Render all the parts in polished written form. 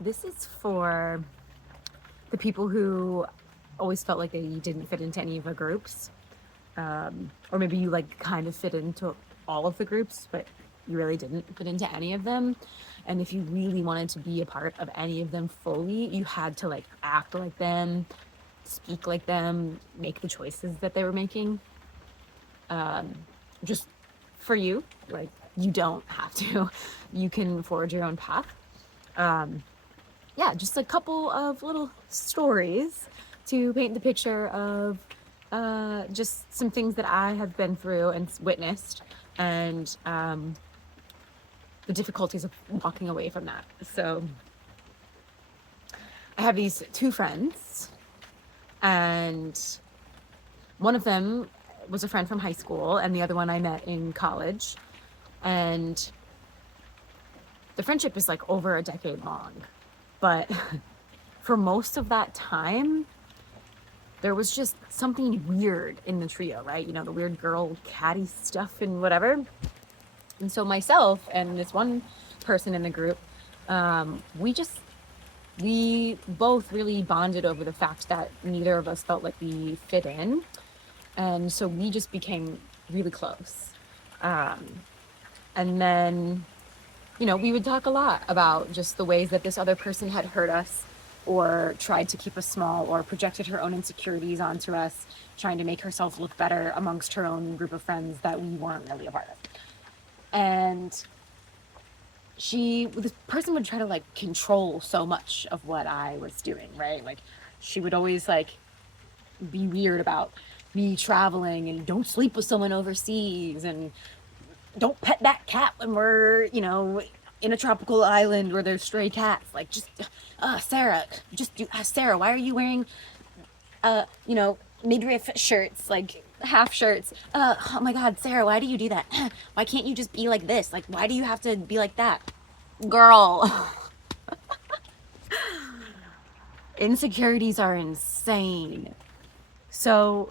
This is for the people who always felt like they didn't fit into any of the groups. Or maybe you like kind of fit into all of the groups, but you really didn't fit into any of them. And if you really wanted to be a part of any of them fully, you had to like act like them, speak like them, make the choices that they were making. Just for you, like you don't have to. You can forge your own path. Yeah, just a couple of little stories to paint the picture of just some things that I have been through and witnessed, and the difficulties of walking away from that. So I have these two friends, and one of them was a friend from high school, and the other one I met in college. And the friendship is like over a decade long. But for most of that time, there was just something weird in the trio, right? You know, the weird girl catty stuff and whatever. And so myself and this one person in the group, we both really bonded over the fact that neither of us felt like we fit in. And so we just became really close. And then, you know, we would talk a lot about just the ways that this other person had hurt us or tried to keep us small or projected her own insecurities onto us, trying to make herself look better amongst her own group of friends that we weren't really a part of. And this person would try to like control so much of what I was doing, right? Like she would always like be weird about me traveling and don't sleep with someone overseas and don't pet that cat when we're, you know, in a tropical island where there's stray cats. Like just Sarah, Sarah, why are you wearing you know, midriff shirts, like half shirts? Oh my god, Sarah, why do you do that? Why can't you just be like this? Like why do you have to be like that? Girl. Insecurities are insane. So,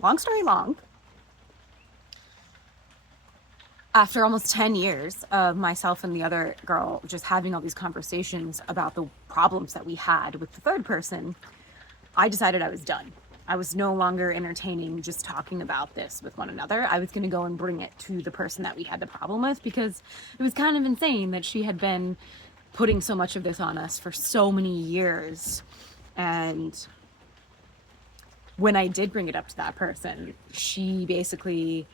long story long, after almost 10 years of myself and the other girl just having all these conversations about the problems that we had with the third person, I decided I was done. I was no longer entertaining just talking about this with one another. I was going to go and bring it to the person that we had the problem with, because it was kind of insane that she had been putting so much of this on us for so many years. And when I did bring it up to that person, she basically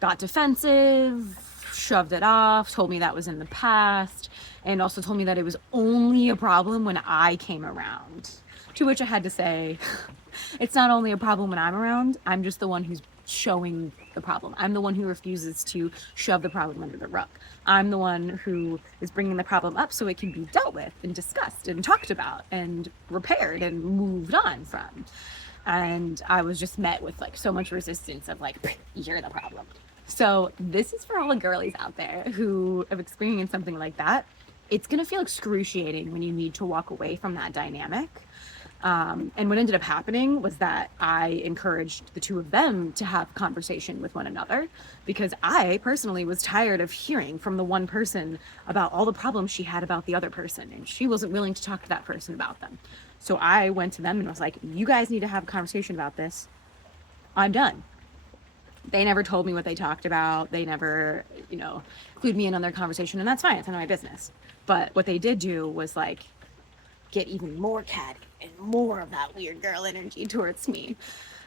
got defensive, shoved it off, told me that was in the past, and also told me that it was only a problem when I came around. To which I had to say, it's not only a problem when I'm around, I'm just the one who's showing the problem. I'm the one who refuses to shove the problem under the rug. I'm the one who is bringing the problem up so it can be dealt with and discussed and talked about and repaired and moved on from. And I was just met with like so much resistance of like, you're the problem. So this is for all the girlies out there who have experienced something like that. It's going to feel excruciating when you need to walk away from that dynamic. And what ended up happening was that I encouraged the two of them to have conversation with one another, because I personally was tired of hearing from the one person about all the problems she had about the other person, and she wasn't willing to talk to that person about them. So I went to them and was like, you guys need to have a conversation about this. I'm done. They never told me what they talked about. They never, you know, clued me in on their conversation, and that's fine. It's none of my business. But what they did do was like get even more catty and more of that weird girl energy towards me.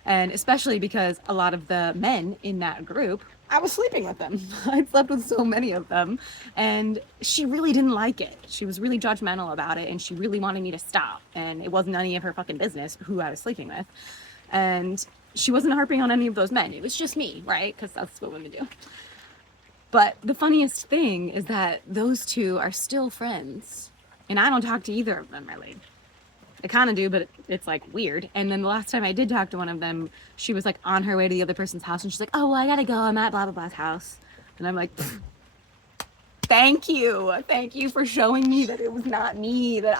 And especially because a lot of the men in that group, I was sleeping with them. I slept with so many of them. And she really didn't like it. She was really judgmental about it, and she really wanted me to stop. And it wasn't any of her fucking business who I was sleeping with. And she wasn't harping on any of those men. It was just me, right? Because that's what women do. But the funniest thing is that those two are still friends. And I don't talk to either of them really. I kind of do, but it's like weird. And then the last time I did talk to one of them, she was like on her way to the other person's house, and she's like, oh, well, I gotta go. I'm at blah, blah, blah's house. And I'm like, thank you. Thank you for showing me that it was not me, that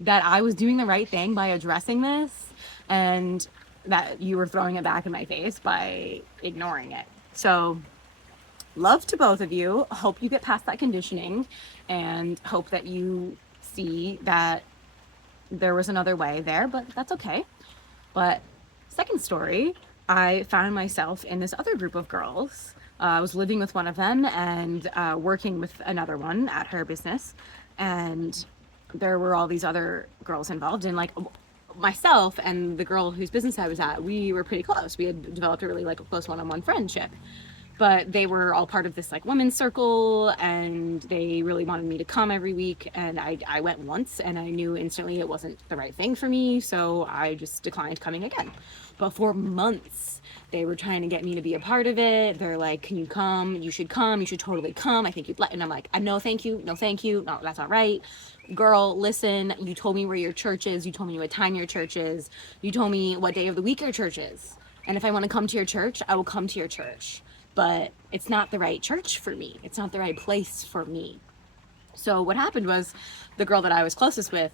that I was doing the right thing by addressing this, and that you were throwing it back in my face by ignoring it. So Love to both of you. Hope you get past that conditioning and hope that you see that there was another way there, but that's okay. But second story, I found myself in this other group of girls. I was living with one of them and working with another one at her business. And there were all these other girls involved. And like myself and the girl whose business I was at, we were pretty close. We had developed a really like close one-on-one friendship. But they were all part of this like women's circle, and they really wanted me to come every week, and I went once and I knew instantly it wasn't the right thing for me, so I just declined coming again. But for months they were trying to get me to be a part of it. They're like, can you come, you should totally come, I think you'd like. And I'm like, no thank you, no thank you, no, that's not right. Girl, listen, you told me where your church is, you told me what time your church is, you told me what day of the week your church is, and if I want to come to your church, I will come to your church, but it's not the right church for me. It's not the right place for me. So what happened was the girl that I was closest with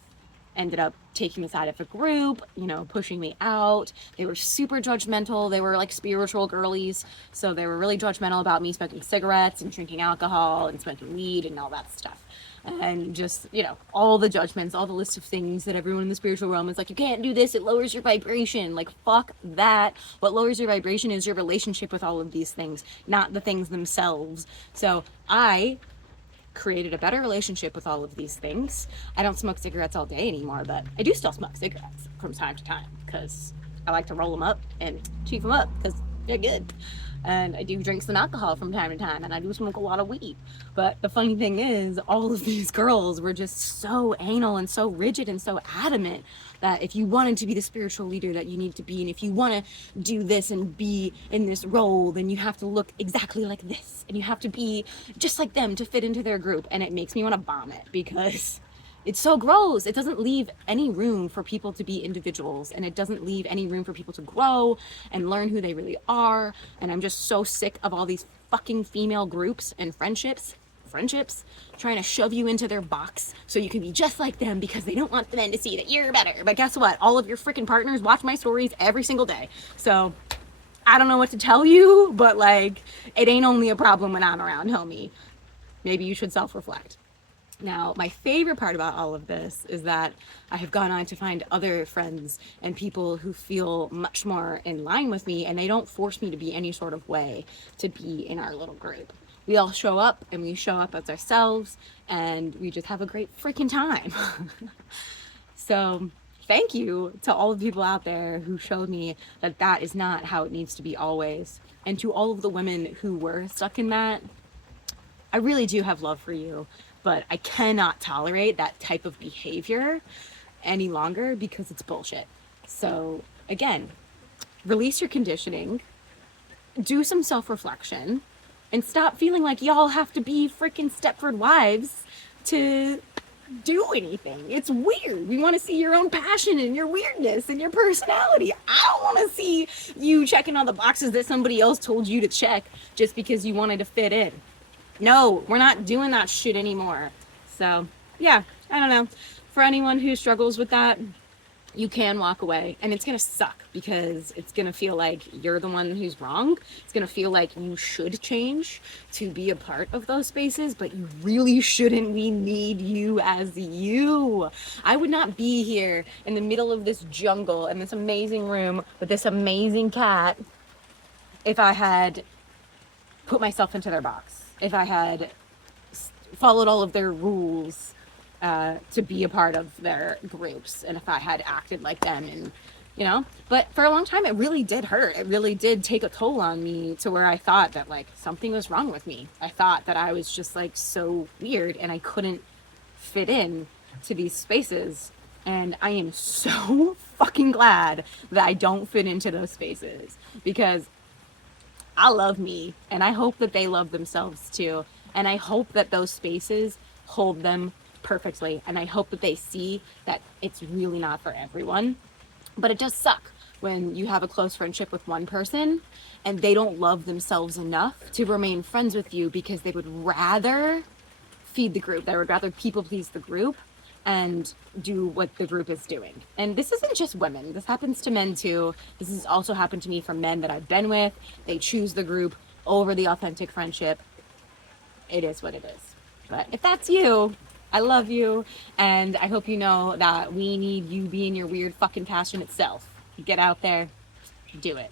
ended up taking me side of a group, you know, pushing me out. They were super judgmental. They were like spiritual girlies. So they were really judgmental about me smoking cigarettes and drinking alcohol and smoking weed and all that stuff. And just, you know, all the judgments, all the list of things that everyone in the spiritual realm is like, you can't do this, it lowers your vibration. Like, fuck that. What lowers your vibration is your relationship with all of these things, not the things themselves. So I created a better relationship with all of these things. I don't smoke cigarettes all day anymore, but I do still smoke cigarettes from time to time because I like to roll them up and chew them up because they're good. And I do drink some alcohol from time to time, and I do smoke a lot of weed. But the funny thing is, all of these girls were just so anal and so rigid and so adamant that if you wanted to be the spiritual leader that you need to be, and if you want to do this and be in this role, then you have to look exactly like this, and you have to be just like them to fit into their group. And it makes me want to vomit because it's so gross. It doesn't leave any room for people to be individuals, and it doesn't leave any room for people to grow and learn who they really are. And I'm just so sick of all these fucking female groups and friendships trying to shove you into their box so you can be just like them because they don't want the men to see that you're better. But guess what? All of your freaking partners watch my stories every single day. So I don't know what to tell you, but like, it ain't only a problem when I'm around, homie. Maybe you should self-reflect. Now, my favorite part about all of this is that I have gone on to find other friends and people who feel much more in line with me, and they don't force me to be any sort of way to be in our little group. We all show up, and we show up as ourselves, and we just have a great freaking time. So thank you to all the people out there who showed me that that is not how it needs to be always. And to all of the women who were stuck in that, I really do have love for you, but I cannot tolerate that type of behavior any longer because it's bullshit. So again, release your conditioning, do some self-reflection, and stop feeling like y'all have to be freaking Stepford wives to do anything. It's weird. We want to see your own passion and your weirdness and your personality. I don't want to see you checking all the boxes that somebody else told you to check just because you wanted to fit in. No, we're not doing that shit anymore. So yeah, I don't know. For anyone who struggles with that, you can walk away, and it's gonna suck because it's gonna feel like you're the one who's wrong. It's gonna feel like you should change to be a part of those spaces, but you really shouldn't. We need you as you. I would not be here in the middle of this jungle in this amazing room with this amazing cat if I had put myself into their box, if I had followed all of their rules to be a part of their groups, and if I had acted like them, and you know. But for a long time it really did hurt. It really did take a toll on me to where I thought that like something was wrong with me. I thought that I was just like so weird and I couldn't fit in to these spaces. And I am so fucking glad that I don't fit into those spaces, because I love me, and I hope that they love themselves too. And I hope that those spaces hold them perfectly. And I hope that they see that it's really not for everyone. But it does suck when you have a close friendship with one person and they don't love themselves enough to remain friends with you because they would rather feed the group. They would rather people please the group and do what the group is doing. And this isn't just women. This happens to men too. This has also happened to me from men that I've been with. They choose the group over the authentic friendship, it is what it is. But if that's you, I love you, and I hope you know that we need you being your weird fucking passionate self. Get out there, do it.